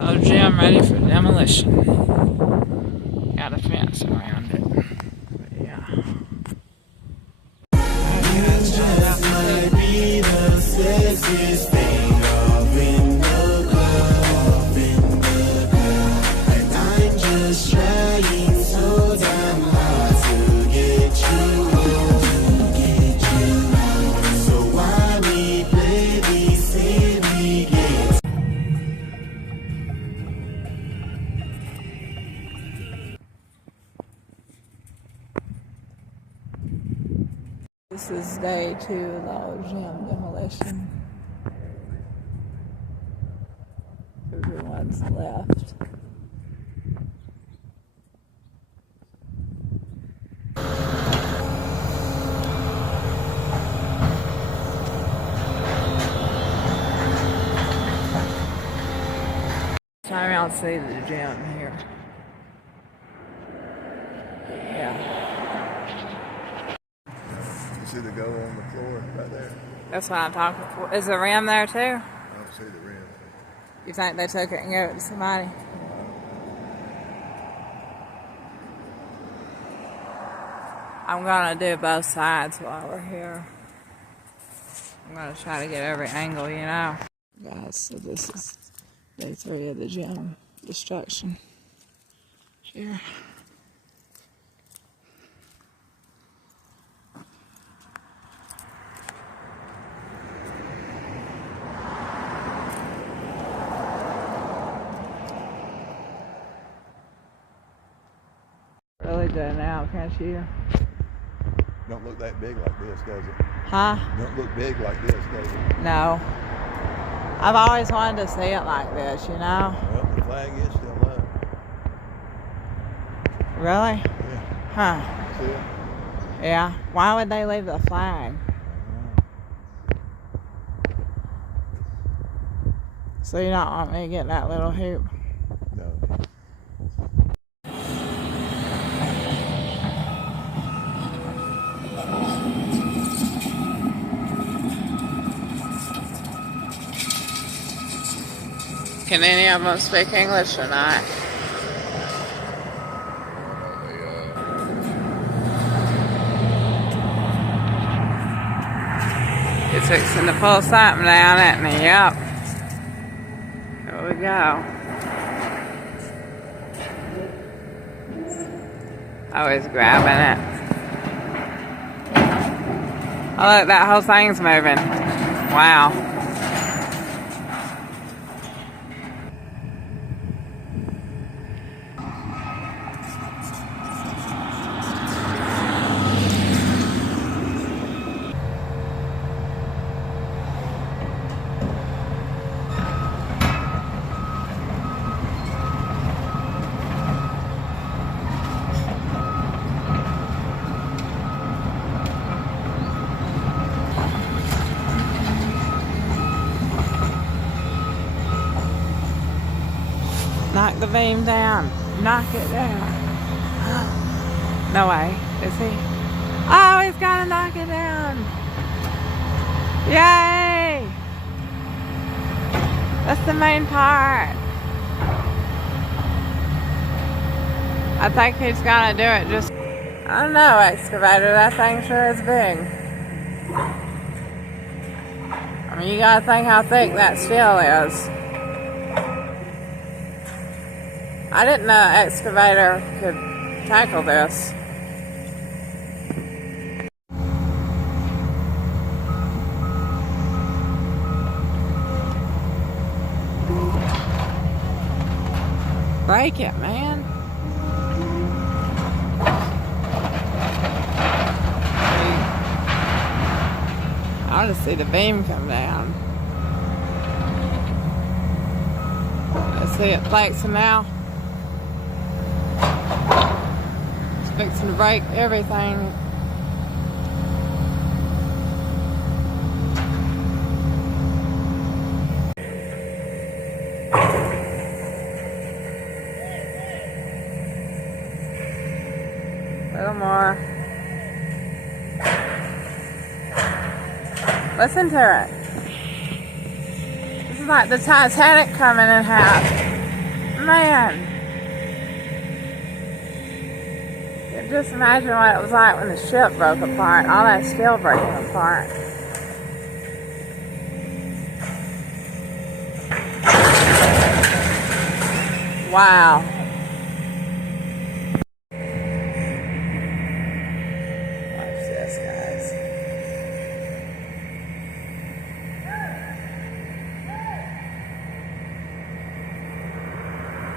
Oh, gym ready for demolition. Got a fence around it. But yeah. This just might be the sexiest thing up in the club, and I'm just trying so damn hard to get you so why we play these silly games? This is day 2 of the old gym demolition. Everyone's left. Time y'all see the gym here. Yeah. You see the go on the floor right there? That's what I'm talking for. Is the rim there too? I don't see the rim. You think they took it and gave it to somebody? I'm gonna do both sides while we're here. I'm gonna try to get every angle, you know. Guys, so this is day 3 of the gym destruction here. Really good now, can't you? Don't look that big like this, does it? Huh? Don't look big like this, does it? No. I've always wanted to see it like this, you know? Well, the flag is still up. Really? Yeah. Huh. See it? Yeah. Why would they leave the flag? So you don't want me to get that little hoop? No. Can any of them speak English or not? It's fixing to pull something down at me, yep. Here we go. Oh, he's grabbing it. Oh, look, that whole thing's moving. Wow. Knock the beam down. Knock it down. No way. Is he? Oh, he's gotta knock it down. Yay! That's the main part. I think he's gonna do it just... I don't know, excavator. That thing sure is big. I mean, you gotta think how thick that steel is. I didn't know an excavator could tackle this. Break it, man. I want to see the beam come down. Let's see it flexing now. It's fixing to break everything. A little more. Listen to it. This is like the Titanic coming in half. man. Just imagine what it was like when the ship broke apart. All that steel breaking apart. Wow. Watch this, guys.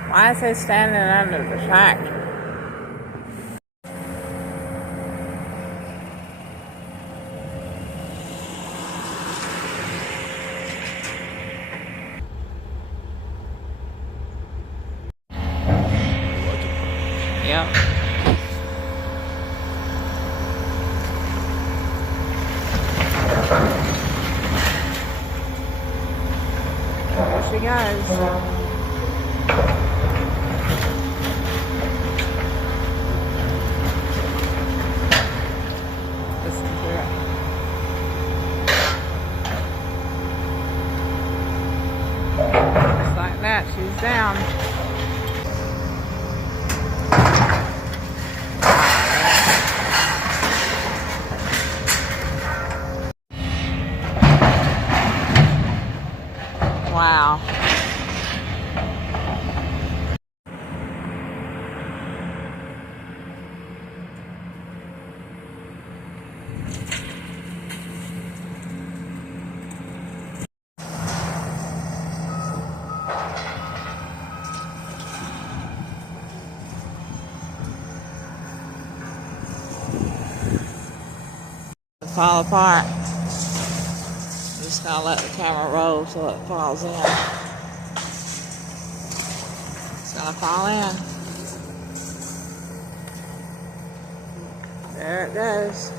Why is he standing under the tractor? Yep. There she goes. Listen to her. Just like that, she's down. Wow. Fall apart. Just gonna let the camera roll so it falls in. It's gonna fall in. There it goes.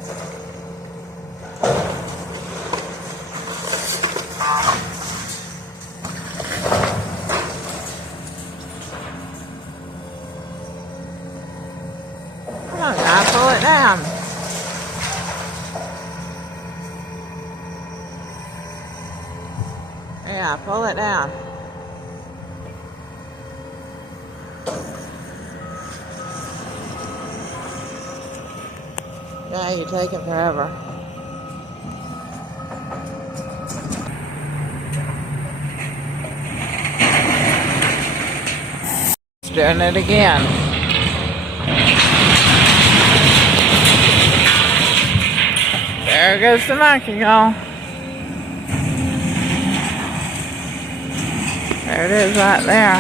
Come on, guy, pull it down. Yeah, pull it down. Yeah, you're taking forever. It's doing it again. There goes the monkey, y'all. There it is right there.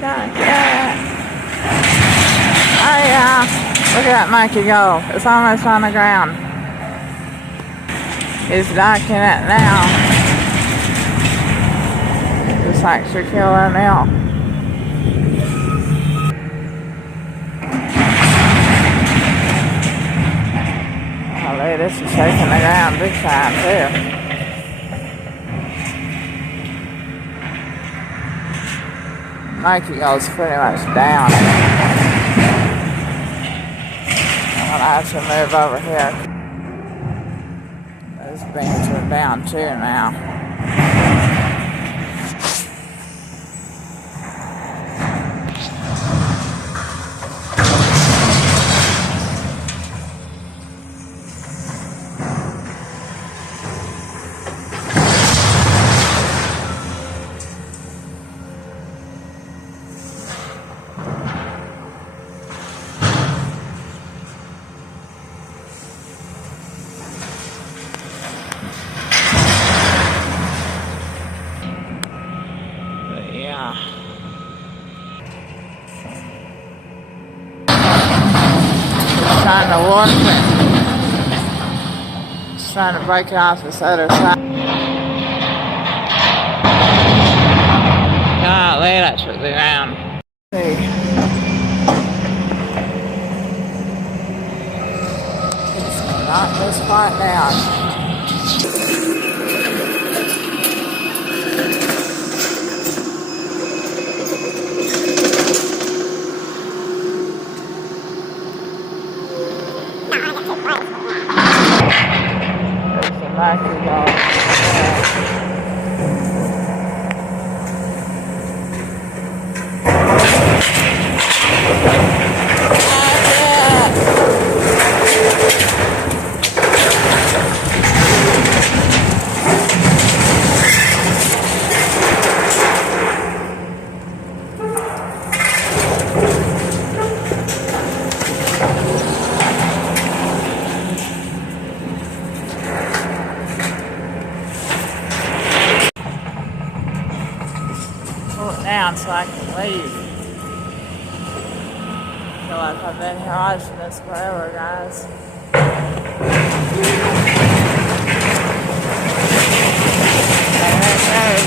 Yeah. Oh yeah. Look at that monkey go. It's almost on the ground. He's knocking it now. Just like Shaquille O'Neal. Oh, look, this is shaking the ground big time too. Mikey goes pretty much down. I'm gonna have to move over here. Those beams are down too now. Trying to warp it. Just trying to break it off this other side. Golly, that should be round. See. Just knock this part down. pull it down so I can leave. I feel like I've been here watching this forever, guys. There it goes.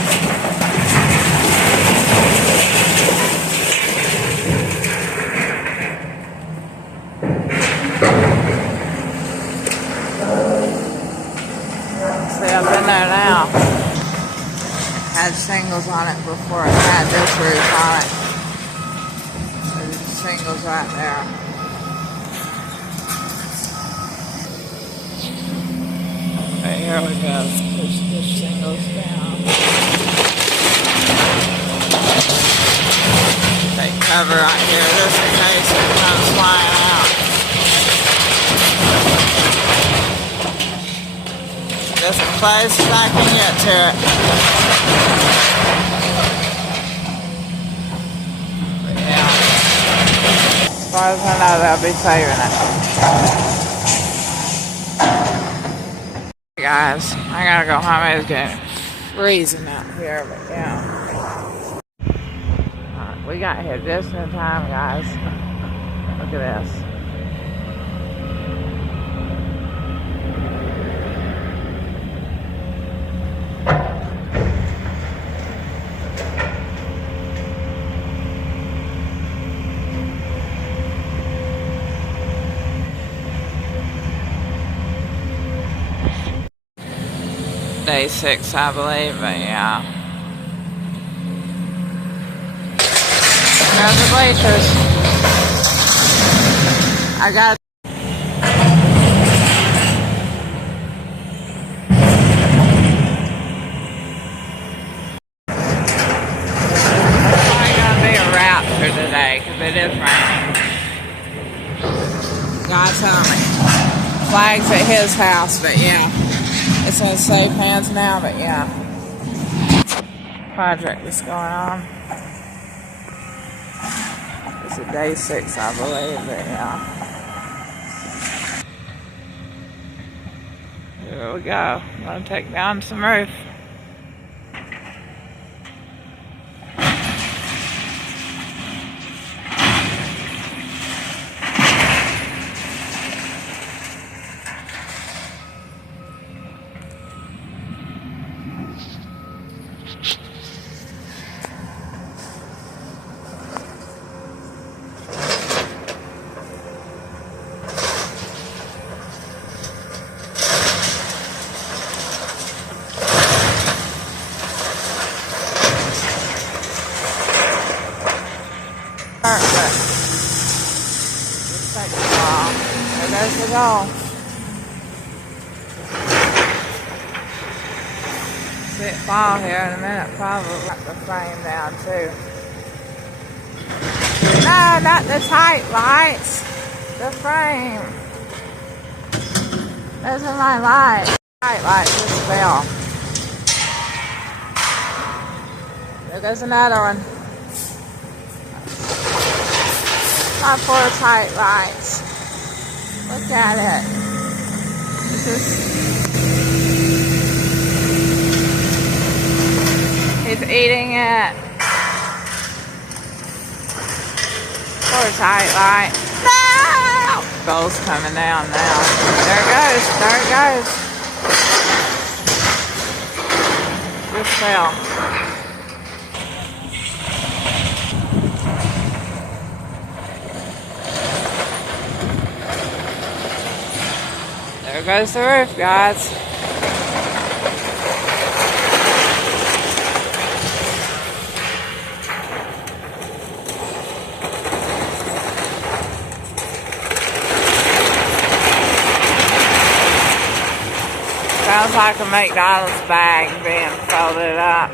See, I've been there now. Had shingles on it before it had this roof on it. There's shingles right there. Okay, here we go. Push the shingles down. Take cover right here just in case it comes flying out. Just as close as I can get to it. But yeah. As far as I know, they'll be saving it. Guys, I gotta go home. It's getting freezing out here, but yeah. Alright, we got here just in time, guys. Look at this. Day 6, I believe, but yeah. There's the bleachers. I got probably gonna be a raptor today because it is raining. God tell me. Flags at his house, but yeah. It's in safe hands now, but yeah. Project is going on. It's a day 6, I believe, but yeah. Here we go. I'm gonna take down some roof. But just takes a while. There goes the goal. See it fall here in a minute, probably. Got the frame down too. No, not the tight lights. The frame. Those are my lights. Tight lights just fell. There goes another one. My poor tight lights. Look at it. This is... He's eating it. Poor tight light. No! Goal's coming down now. There it goes. There it goes. Just fell. There goes the roof, guys. Sounds like a McDonald's bag being folded up.